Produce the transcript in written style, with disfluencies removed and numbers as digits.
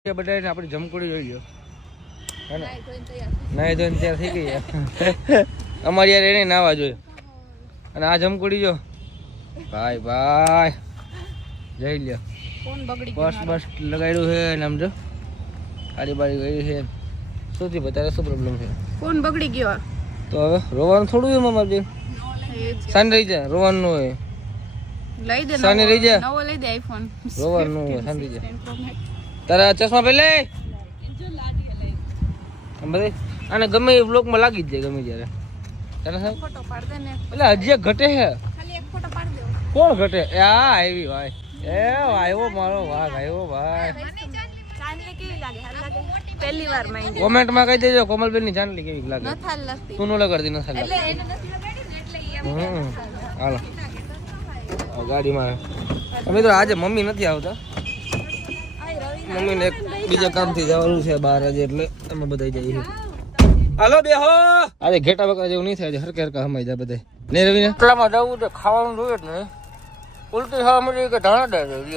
બધાને આપણી જમકુડી જોઈ લો હે ને નાઈ ધોઈને તૈયાર થઈ ગઈ અમારી યાર એને નાવા જોઈએ અને આ જમકુડી જો ભાઈ ભાઈ જઈ લ્યો બસ બસ લગાડ્યું છે ને આમ જો આડી બાડી ગઈ છે સૌથી વધારે શું પ્રોબ્લેમ છે ફોન બગડી ગયો તો હવે રોવાનું થોડું એમાં મારે સાની રહી જાય રોવાનું હોય લઈ દે સાની રહી જાય નવો લઈ દે આઈફોન રોવાનું હોય સાની રહી જાય તારા ચશ્મા પહેલે બધે આને ગમે એ બ્લોકમાં લાગી જ જાય ગમે ત્યારે તારા સાહેબ ફોટો પાડ દે ને એટલે હજી એક ઘટે છે ખાલી એક ફોટો પાડ દે કોણ ઘટે એ આ આવી ભાઈ એ આવ્યો મારો વાઘ આવ્યો ભાઈ ચાંદલી કેવી લાગે હાલ લાગે પહેલી વાર માં કોમેન્ટમાં કહી દેજો કોમલબેન ની ચાંદલી કેવી લાગે નથાલ લાગતી તું ન લગાડતી નથી એટલે એને નથી લગાડી ને એટલે ઈ હાલો ગાડીમાં અમે તો આજે મમ્મી નથી આવતા મમ્મીને એક બીજા કામથી જવાનું છે બહાર આજે એટલે અમે બધા જઈએ હાલો બેહો આજે ઘેટા બકરા જેવું નહીં થાય હરકે હરકા હમાઈ જાય બધા ને રવિને એટલામાં જવું તો ખાવાનું જોઈએ જ ને ઉલટી ખાવા મળી કે ધાણા દે